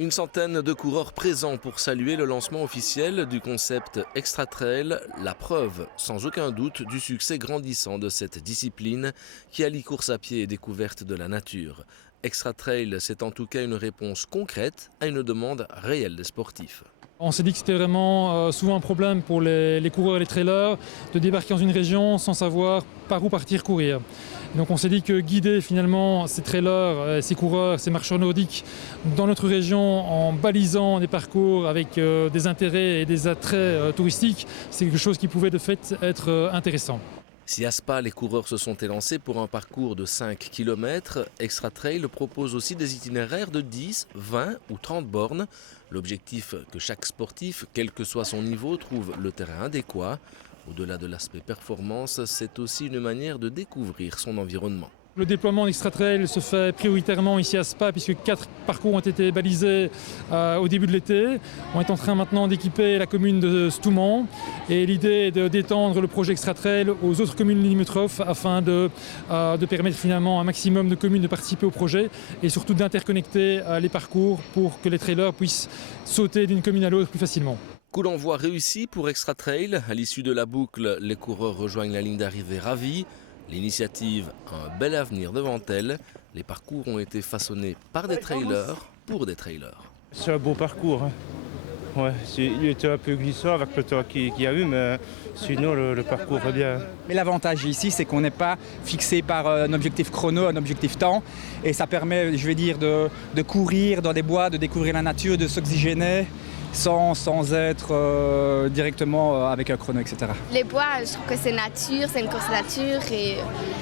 Une centaine de coureurs présents pour saluer le lancement officiel du concept Extra Trail, la preuve sans aucun doute du succès grandissant de cette discipline qui allie course à pied et découverte de la nature. Extra Trail, c'est en tout cas une réponse concrète à une demande réelle des sportifs. On s'est dit que c'était vraiment souvent un problème pour les coureurs et les trailers de débarquer dans une région sans savoir par où partir courir. Donc on s'est dit que guider finalement ces trailers, ces coureurs, ces marcheurs nordiques dans notre région en balisant des parcours avec des intérêts et des attraits touristiques, c'est quelque chose qui pouvait de fait être intéressant. Si à Spa, les coureurs se sont élancés pour un parcours de 5 km, Extra Trail propose aussi des itinéraires de 10, 20 ou 30 bornes. L'objectif que chaque sportif, quel que soit son niveau, trouve le terrain adéquat. Au-delà de l'aspect performance, c'est aussi une manière de découvrir son environnement. Le déploiement d'Extra Trail se fait prioritairement ici à Spa puisque 4 parcours ont été balisés au début de l'été. On est en train maintenant d'équiper la commune de Stoumont et l'idée est d'étendre le projet Extra Trail aux autres communes limitrophes afin de permettre finalement à un maximum de communes de participer au projet et surtout d'interconnecter les parcours pour que les trailers puissent sauter d'une commune à l'autre plus facilement. Coup d'envoi réussi pour Extra Trail. À l'issue de la boucle, les coureurs rejoignent la ligne d'arrivée ravis. L'initiative a un bel avenir devant elle. Les parcours ont été façonnés par des trailers pour des trailers. C'est un beau parcours. Hein. Ouais, il était un peu glissant avec le temps qu'il y a eu, mais sinon le parcours va bien. Mais l'avantage ici, c'est qu'on n'est pas fixé par un objectif chrono, un objectif temps. Et ça permet, je vais dire, de courir dans des bois, de découvrir la nature, de s'oxygéner sans être directement avec un chrono, etc. Les bois, je trouve que c'est nature, c'est une course nature et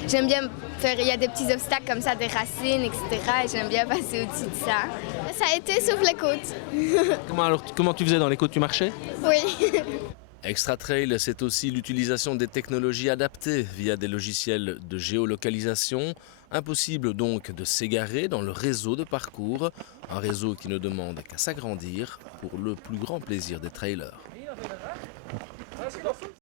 j'aime bien faire, il y a des petits obstacles comme ça, des racines, etc. Et j'aime bien passer au-dessus de ça. Ça a été sauf les côtes. Comment tu faisais dans les côtes, tu marchais? Oui. Extra Trail, c'est aussi l'utilisation des technologies adaptées via des logiciels de géolocalisation. Impossible donc de s'égarer dans le réseau de parcours, un réseau qui ne demande qu'à s'agrandir pour le plus grand plaisir des trailers.